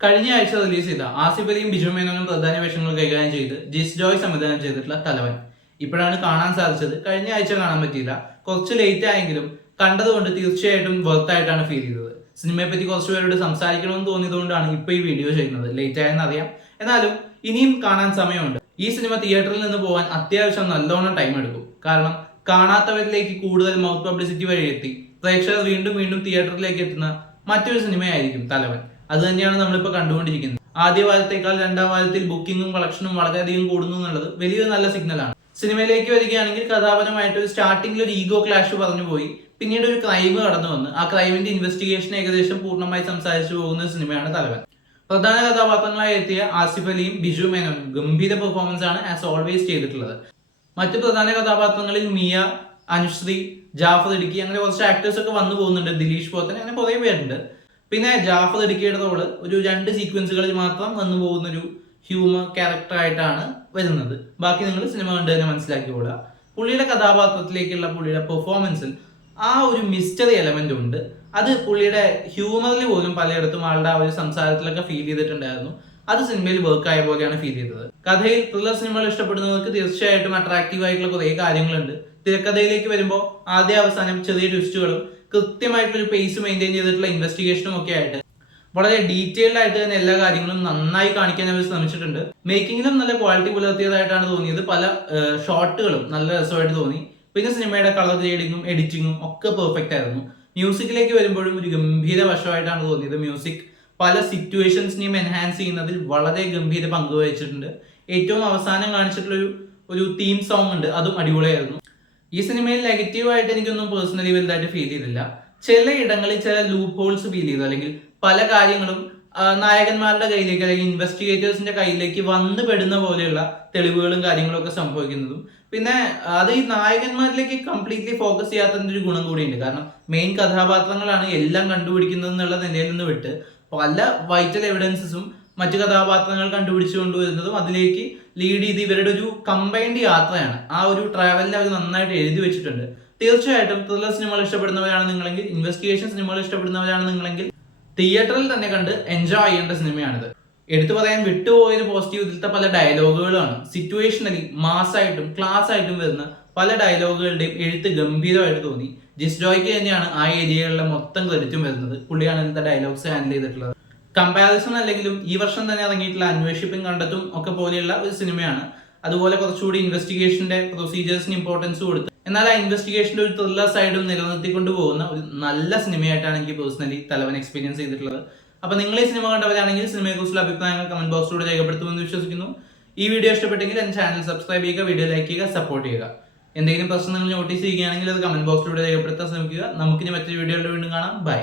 കഴിഞ്ഞ ആഴ്ച റിലീസ് ചെയ്ത ആസിഫ് അലിയും ബിജു മേനോനും പ്രധാന വേഷങ്ങൾ കൈകാര്യം ചെയ്ത് ജിസ് ജോയ് സംവിധാനം ചെയ്തിട്ടുള്ള തലവൻ ഇപ്പോഴാണ് കാണാൻ സാധിച്ചത്. കഴിഞ്ഞ ആഴ്ച കാണാൻ പറ്റിയില്ല, കുറച്ച് ലേറ്റ് ആയെങ്കിലും കണ്ടതുകൊണ്ട് തീർച്ചയായിട്ടും വർത്തായിട്ടാണ് ഫീൽ ചെയ്തത്. സിനിമയെ പറ്റി കുറച്ച് പേരോട് സംസാരിക്കണമെന്ന് തോന്നിയതുകൊണ്ടാണ് ഇപ്പൊ ഈ വീഡിയോ ചെയ്യുന്നത്. ലേറ്റ് ആയെന്ന് അറിയാം, എന്നാലും ഇനിയും കാണാൻ സമയമുണ്ട്. ഈ സിനിമ തിയേറ്ററിൽ നിന്ന് പോകാൻ അത്യാവശ്യം നല്ലോണം ടൈം എടുക്കും. കാരണം കാണാത്തവരിലേക്ക് കൂടുതൽ മൗത്ത് പബ്ലിസിറ്റി വഴി എത്തി പ്രേക്ഷകർ വീണ്ടും വീണ്ടും തിയേറ്ററിലേക്ക് എത്തുന്ന മറ്റൊരു സിനിമയായിരിക്കും തലവൻ. അത് തന്നെയാണ് നമ്മളിപ്പോൾ കണ്ടുകൊണ്ടിരിക്കുന്നത്. ആദ്യ വാരത്തേക്കാൾ രണ്ടാം വാരത്തിൽ ബുക്കിങ്ങും കളക്ഷനും വളരെയധികം കൂടുന്നു എന്നുള്ളത് വലിയൊരു നല്ല സിഗ്നലാണ്. സിനിമയിലേക്ക് വരികയാണെങ്കിൽ കഥാപരമായിട്ട് ഒരു സ്റ്റാർട്ടിംഗിൽ ഒരു ഈഗോ ക്ലാഷ് പറഞ്ഞു പോയി, പിന്നീട് ഒരു ക്രൈം കടന്നു വന്ന് ആ ക്രൈമിന്റെ ഇൻവെസ്റ്റിഗേഷൻ ഏകദേശം പൂർണ്ണമായി സംസാരിച്ചു പോകുന്ന സിനിമയാണ് തലവൻ. പ്രധാന കഥാപാത്രങ്ങളായി എത്തിയ ആസിഫ് അലിയും ബിജു മേനോനും ഗംഭീര പെർഫോമൻസ് ആണ് ആസ് ഓൾവേസ് ചെയ്തിട്ടുള്ളത്. മറ്റു പ്രധാന കഥാപാത്രങ്ങളിൽ മിയ, അനുശ്രീ, ജാഫർ ഇടുക്കി അങ്ങനെ കുറച്ച് ആക്ടേഴ്സ് ഒക്കെ വന്നു പോകുന്നുണ്ട്. ദിലീഷ് പോത്തൻ അങ്ങനെ കുറേ പേരുണ്ട്. പിന്നെ ജാഫർ ഇടുക്കിയുടെ റോള് ഒരു 2 സീക്വൻസുകളിൽ മാത്രം വന്നു പോകുന്ന ഒരു ഹ്യൂമർ ക്യാരക്ടർ ആയിട്ടാണ് വരുന്നത്. ബാക്കി നിങ്ങൾ സിനിമ കണ്ട് തന്നെ മനസ്സിലാക്കിക്കൊള്ളുക. പുള്ളിയുടെ കഥാപാത്രത്തിലേക്കുള്ള പുള്ളിയുടെ പെർഫോമൻസിൽ ആ ഒരു മിസ്റ്ററി എലമെന്റ് ഉണ്ട്. അത് പുള്ളിയുടെ ഹ്യൂമറിൽ പോലും പലയിടത്തും ആളുടെ ആ ഒരു സംസാരത്തിലൊക്കെ ഫീൽ ചെയ്തിട്ടുണ്ടായിരുന്നു. അത് സിനിമയിൽ വർക്ക് ആയ പോലെയാണ് ഫീൽ ചെയ്തത്. കഥയിൽ ത്രില്ലർ സിനിമകൾ ഇഷ്ടപ്പെടുന്നവർക്ക് തീർച്ചയായിട്ടും അട്രാക്റ്റീവ് ആയിട്ടുള്ള കുറേ കാര്യങ്ങളുണ്ട്. തിരക്കഥയിലേക്ക് വരുമ്പോൾ ആദ്യ അവസാനം ചെറിയ ട്വിസ്റ്റുകളും കൃത്യമായിട്ടൊരു പേസ് മെയിൻറ്റെയിൻ ചെയ്തിട്ടുള്ള ഇൻവെസ്റ്റിഗേഷനും ഒക്കെ ആയിട്ട് വളരെ ഡീറ്റെയിൽഡ് ആയിട്ട് തന്നെ എല്ലാ കാര്യങ്ങളും നന്നായി കാണിക്കാൻ അവർ ശ്രമിച്ചിട്ടുണ്ട്. മേക്കിങ്ങിലും നല്ല ക്വാളിറ്റി പുലർത്തിയതായിട്ടാണ് തോന്നിയത്. പല ഷോട്ടുകളും നല്ല രസമായിട്ട് തോന്നി. പിന്നെ സിനിമയുടെ കളർ ഗ്രേഡിങ്ങും എഡിറ്റിങ്ങും ഒക്കെ പെർഫെക്റ്റ് ആയിരുന്നു. മ്യൂസിക്കിലേക്ക് വരുമ്പോഴും ഒരു ഗംഭീര വശമായിട്ടാണ് തോന്നിയത്. മ്യൂസിക് പല സിറ്റുവേഷൻസിനെയും എൻഹാൻസ് ചെയ്യുന്നതിൽ വളരെ ഗംഭീര പങ്ക് വഹിച്ചിട്ടുണ്ട്. ഏറ്റവും അവസാനം കാണിച്ചിട്ടുള്ള ഒരു തീം സോങ് ഉണ്ട്, അതും അടിപൊളിയായിരുന്നു. ഈ സിനിമയിൽ നെഗറ്റീവായിട്ട് എനിക്കൊന്നും പേഴ്സണലി വലുതായിട്ട് ഫീൽ ചെയ്തില്ല. ചില ഇടങ്ങളിൽ ചില ലൂപ്പ് ഹോൾസ് ഫീൽ ചെയ്തു, അല്ലെങ്കിൽ പല കാര്യങ്ങളും നായകന്മാരുടെ കയ്യിലേക്ക് അല്ലെങ്കിൽ ഇൻവെസ്റ്റിഗേറ്റേഴ്സിന്റെ കയ്യിലേക്ക് വന്നു പെടുന്ന പോലെയുള്ള തെളിവുകളും കാര്യങ്ങളും ഒക്കെ സംഭവിക്കുന്നതും, പിന്നെ അത് ഈ നായകന്മാരിലേക്ക് കംപ്ലീറ്റ്ലി ഫോക്കസ് ചെയ്യാത്തതിന്റെ ഒരു ഗുണം കൂടിയുണ്ട്. കാരണം മെയിൻ കഥാപാത്രങ്ങളാണ് എല്ലാം കണ്ടുപിടിക്കുന്നത് എന്നുള്ള നിലയിൽ നിന്ന് വിട്ട് പല വൈറ്റൽ എവിഡൻസസും മറ്റു കഥാപാത്രങ്ങൾ കണ്ടുപിടിച്ചു കൊണ്ടുവരുന്നതും അതിലേക്ക് ലീഡ് ചെയ്ത് ഇവരുടെ ഒരു കമ്പൈൻഡ് യാത്രയാണ്. ആ ഒരു ട്രാവലിൽ അവർ നന്നായിട്ട് എഴുതി വെച്ചിട്ടുണ്ട്. തീർച്ചയായിട്ടും ത്രില്ലർ സിനിമകൾ ഇഷ്ടപ്പെടുന്നവരാണ് നിങ്ങളെങ്കിൽ, ഇൻവെസ്റ്റിഗേഷൻ സിനിമകൾ ഇഷ്ടപ്പെടുന്നവരാണ് നിങ്ങളെങ്കിൽ തിയേറ്ററിൽ തന്നെ കണ്ട് എൻജോയ് ചെയ്യേണ്ട സിനിമയാണിത്. എടുത്തു പറയാൻ വിട്ടുപോയൊരു പോസിറ്റീവ് ഇതിലത്തെ പല ഡയലോഗുകളാണ്. സിറ്റുവേഷനലി മാസായിട്ടും ക്ലാസ് ആയിട്ടും വരുന്ന പല ഡയലോഗുകളുടെയും എഴുത്ത് ഗംഭീരമായിട്ട് തോന്നി. ജിസ് ജോയ്ക്ക് തന്നെയാണ് ആ ഏരിയകളിലെ മൊത്തം ക്രെഡിറ്റും വരുന്നത്. പുള്ളിയാണ് ഇതിലത്തെ ഡയലോഗ്സ് ഹാൻഡിൽ ചെയ്തിട്ടുള്ളത്. കമ്പാരിസൺ അല്ലെങ്കിലും ഈ വർഷം തന്നെ ഇറങ്ങിയിട്ടുള്ള അന്വേഷിപ്പും കണ്ടെത്തും ഒക്കെ പോലെയുള്ള ഒരു സിനിമയാണ്. അതുപോലെ കുറച്ചുകൂടി ഇൻവെസ്റ്റിഗേഷന്റെ പ്രൊസീജിയേഴ്സിന് ഇമ്പോർട്ടൻസ് കൊടുത്ത് എന്നാൽ ആ ഇൻവെസ്റ്റിഗേഷന്റെ ഒരു ത്രില്ലർ സൈഡും നിലനിർത്തിക്കൊണ്ട് പോകുന്ന ഒരു നല്ല സിനിമയായിട്ടാണ് എനിക്ക് പേഴ്സണലി തലവൻ എക്സ്പീരിയൻസ് ചെയ്തിട്ടുള്ളത്. അപ്പൊ നിങ്ങൾ ഈ സിനിമ കണ്ടവരാണെങ്കിൽ സിനിമയെക്കുറിച്ചുള്ള അഭിപ്രായങ്ങൾ കമന്റ് ബോക്സിലൂടെ രേഖപ്പെടുത്തുമെന്ന് വിശ്വസിക്കുന്നു. ഈ വീഡിയോ ഇഷ്ടപ്പെട്ടെങ്കിൽ എന്റെ ചാനൽ സബ്സ്ക്രൈബ് ചെയ്യുക, വീഡിയോ ലൈക്ക് ചെയ്യുക, സപ്പോർട്ട് ചെയ്യുക. എന്തെങ്കിലും പ്രശ്നം നിങ്ങൾ നോട്ടീസ് ചെയ്യുകയാണെങ്കിൽ അത് കമന്റ് ബോക്സിലൂടെ രേഖപ്പെടുത്താൻ ശ്രമിക്കുക. നമുക്കിനി മറ്റൊരു വീഡിയോയിൽ വീണ്ടും കാണാം. ബൈ.